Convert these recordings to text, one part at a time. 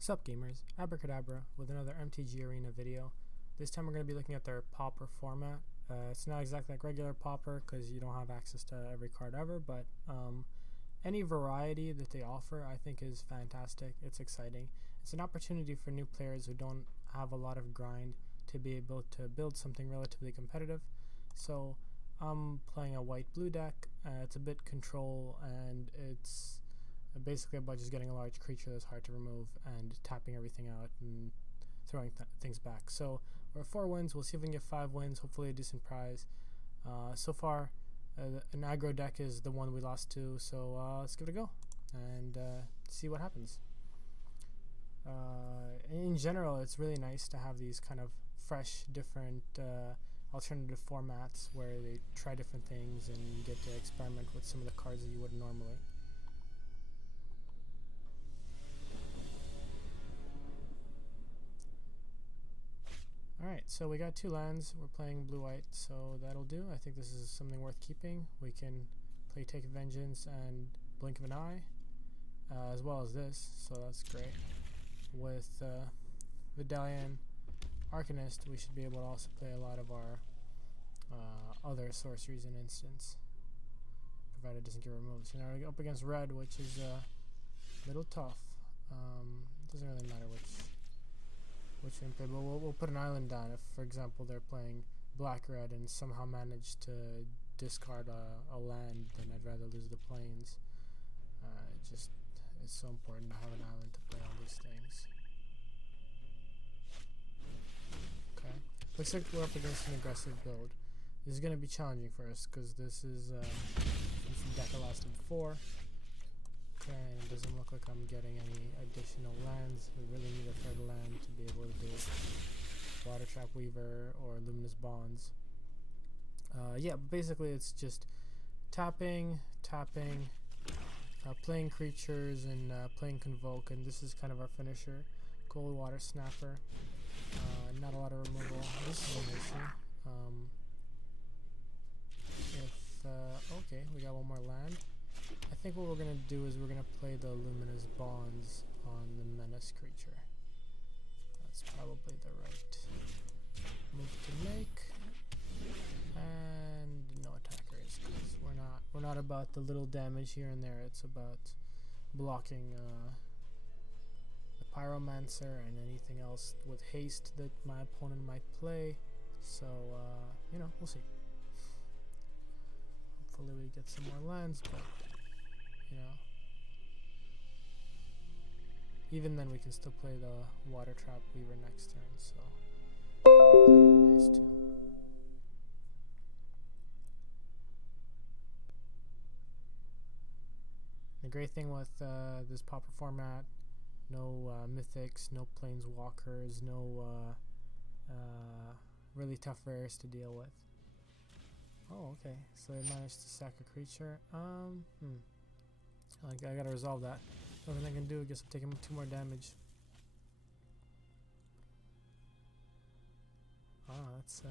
Sup gamers, Abracadabra with another MTG Arena video. This time we're going to be looking at their Pauper format. It's not exactly like regular Pauper because you don't have access to every card ever, but any variety that they offer I think is fantastic. It's exciting. It's an opportunity for new players who don't have a lot of grind to be able to build something relatively competitive. So I'm playing a white-blue deck. It's a bit control, and it's basically about just getting a large creature that's hard to remove and tapping everything out and throwing things back. So we're at 4 wins. We'll see if we can get 5 wins, hopefully a decent prize. So far, an aggro deck is the one we lost to, so let's give it a go and see what happens. In general, it's really nice to have these kind of fresh, different alternative formats where they try different things and you get to experiment with some of the cards that you wouldn't normally. Alright, so we got 2 lands. We're playing blue-white, so that'll do. I think this is something worth keeping. We can play Take Vengeance and Blink of an Eye, as well as this, so that's great. With Vidalian Arcanist, we should be able to also play a lot of our other sorceries in instance, provided it doesn't get removed. So now we're up against red, which is a little tough. Doesn't really matter which we play, but we'll put an island down if, for example, they're playing black-red and somehow manage to discard a land. Then I'd rather lose the plains. It's so important to have an island to play all these things. Okay, looks like we're up against an aggressive build. This is going to be challenging for us because this is deck that lasted 4. Okay, and it doesn't look like I'm getting any additional lands. We really need a 3rd land to be able to do Water Trap Weaver or Luminous Bonds. Yeah, basically it's just tapping, playing creatures, and playing Convoke, and this is kind of our finisher. Cold Water Snapper. Not a lot of removal. This is an issue. Okay, we got one more land. I think what we're going to do is we're going to play the Luminous Bonds on the Menace creature. That's probably the right move to make. And no attackers, because we're not about the little damage here and there. It's about blocking the Pyromancer and anything else with haste that my opponent might play. So, we'll see. Hopefully we get some more lands, but even then we can still play the Water Trap Weaver next turn, so that would be nice too. The great thing with this Pauper format, no mythics, no planeswalkers, no really tough rares to deal with. Oh, okay, so they managed to sack a creature. I gotta resolve that. Nothing I can do. I guess I'm taking 2 more damage. That's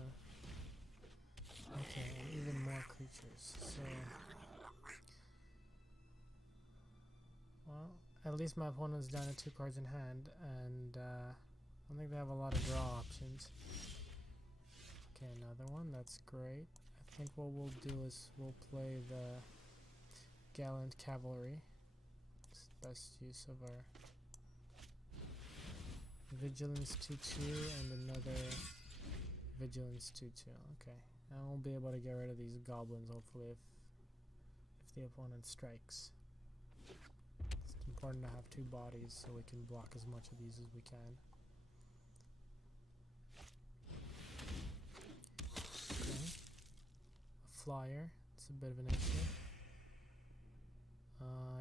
okay, even more creatures. So, well, at least my opponent's down to 2 cards in hand, and I don't think they have a lot of draw options. Okay, another one. That's great. I think what we'll do is we'll play the Gallant Cavalry. It's the best use of our Vigilance 2/2 and another Vigilance 2/2. Okay, and we'll be able to get rid of these goblins hopefully if the opponent strikes. It's important to have 2 bodies so we can block as much of these as we can. Flyer, it's a bit of an issue.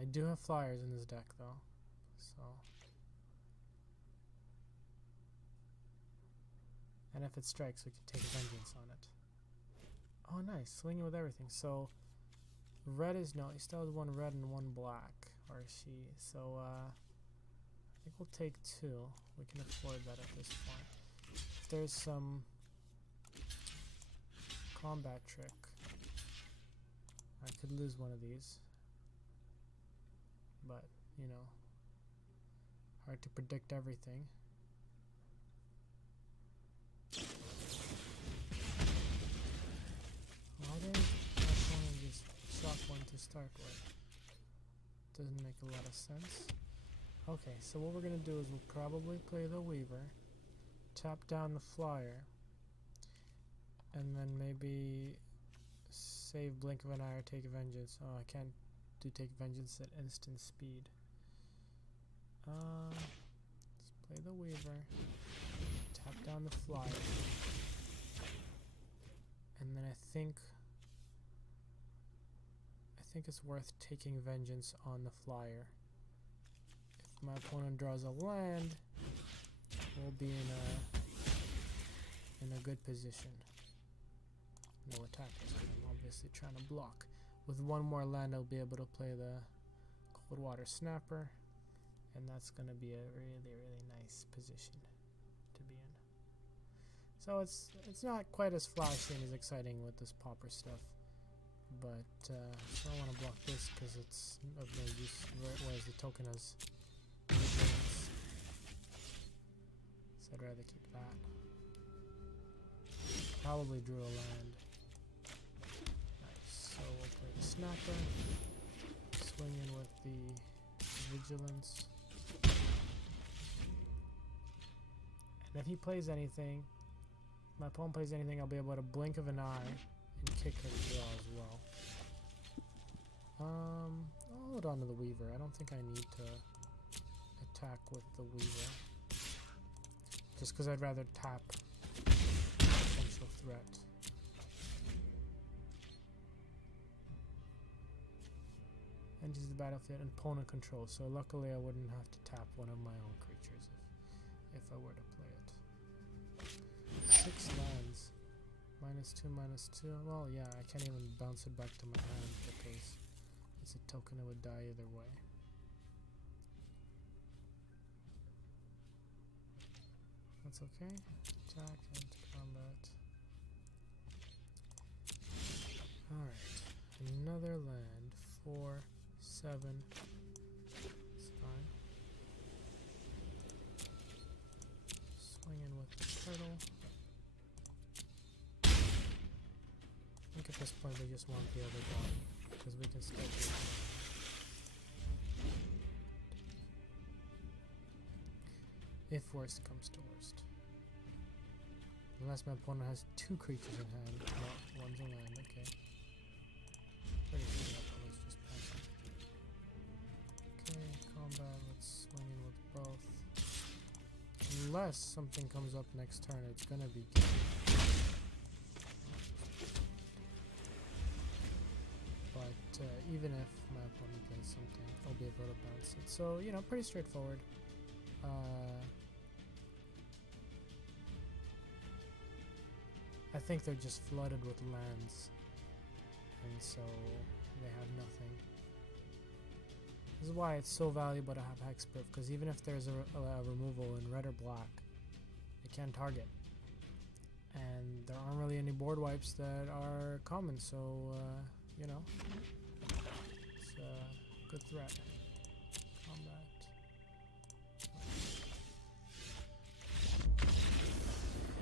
I do have flyers in this deck though, so, and if it strikes we can take vengeance on it. Oh nice, swinging with everything. So red is, no, he still has 1 red and 1 black, or she, so I think we'll take 2. We can afford that at this point. If there's some combat trick, I could lose one of these, but Hard to predict everything. Why did my opponent just shot one to start with? Doesn't make a lot of sense. Okay, so what we're gonna do is we'll probably play the Weaver, tap down the Flyer, and then maybe save Blink of an Eye or take Vengeance. Oh, I can't do take Vengeance at instant speed. Let's play the Weaver, tap down the Flyer, and then I think it's worth taking Vengeance on the Flyer. If my opponent draws a land, we'll be in a good position. No attackers. I'm obviously trying to block. With one more land, I'll be able to play the Cold Water Snapper, and that's going to be a really, really nice position to be in. So it's not quite as flashy and as exciting with this Pauper stuff, but I don't want to block this because it's of no use, whereas the token has vigilance. So I'd rather keep that. Probably drew a land. Nice. So we'll play the Snapper, swing in with the Vigilance, and if he plays anything, my opponent plays anything, I'll be able to blink of an eye and kick her to draw as well. I'll hold on to the Weaver. I don't think I need to attack with the Weaver, just because I'd rather tap potential threat. Enters the battlefield and opponent control, so luckily I wouldn't have to tap one of my own creatures if I were to play it. 6 lands. -2/-2. Well, yeah, I can't even bounce it back to my hand because it's a token, it would die either way. That's okay. Attack into combat. Alright. Another land. 4, 7. It's fine. Swing in with the turtle. I think at this point we just want the other dog, because we can still do it. If worst comes to worst. Unless my opponent has 2 creatures in hand. No, one's a land, okay. Pretty sure that one's just passing. Okay, combat, let's swing in with both. Unless something comes up next turn, it's gonna be good. Even if my opponent plays something, I'll be able to bounce it. So, you know, pretty straightforward. I think they're just flooded with lands, and so they have nothing. This is why it's so valuable to have Hexproof, because even if there's a removal in red or black, it can target. And there aren't really any board wipes that are common, so, you know. It's a good threat. Combat.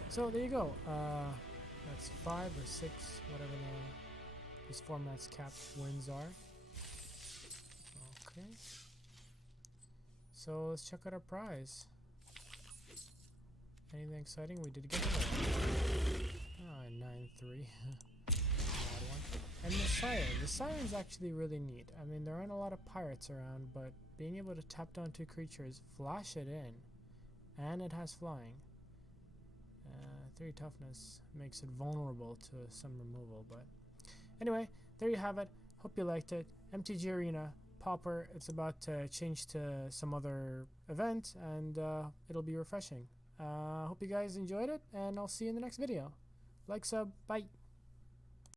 So there you go. That's 5 or 6, whatever this format's capped wins are. Okay. So let's check out our prize. Anything exciting? We did get it. 9-3. And the Sire. The Siren's actually really neat. I mean, there aren't a lot of pirates around, but being able to tap down 2 creatures, flash it in, and it has flying. 3 toughness makes it vulnerable to some removal, but anyway, there you have it. Hope you liked it. MTG Arena, Pauper. It's about to change to some other event, and it'll be refreshing. Hope you guys enjoyed it, and I'll see you in the next video. Like, sub, bye.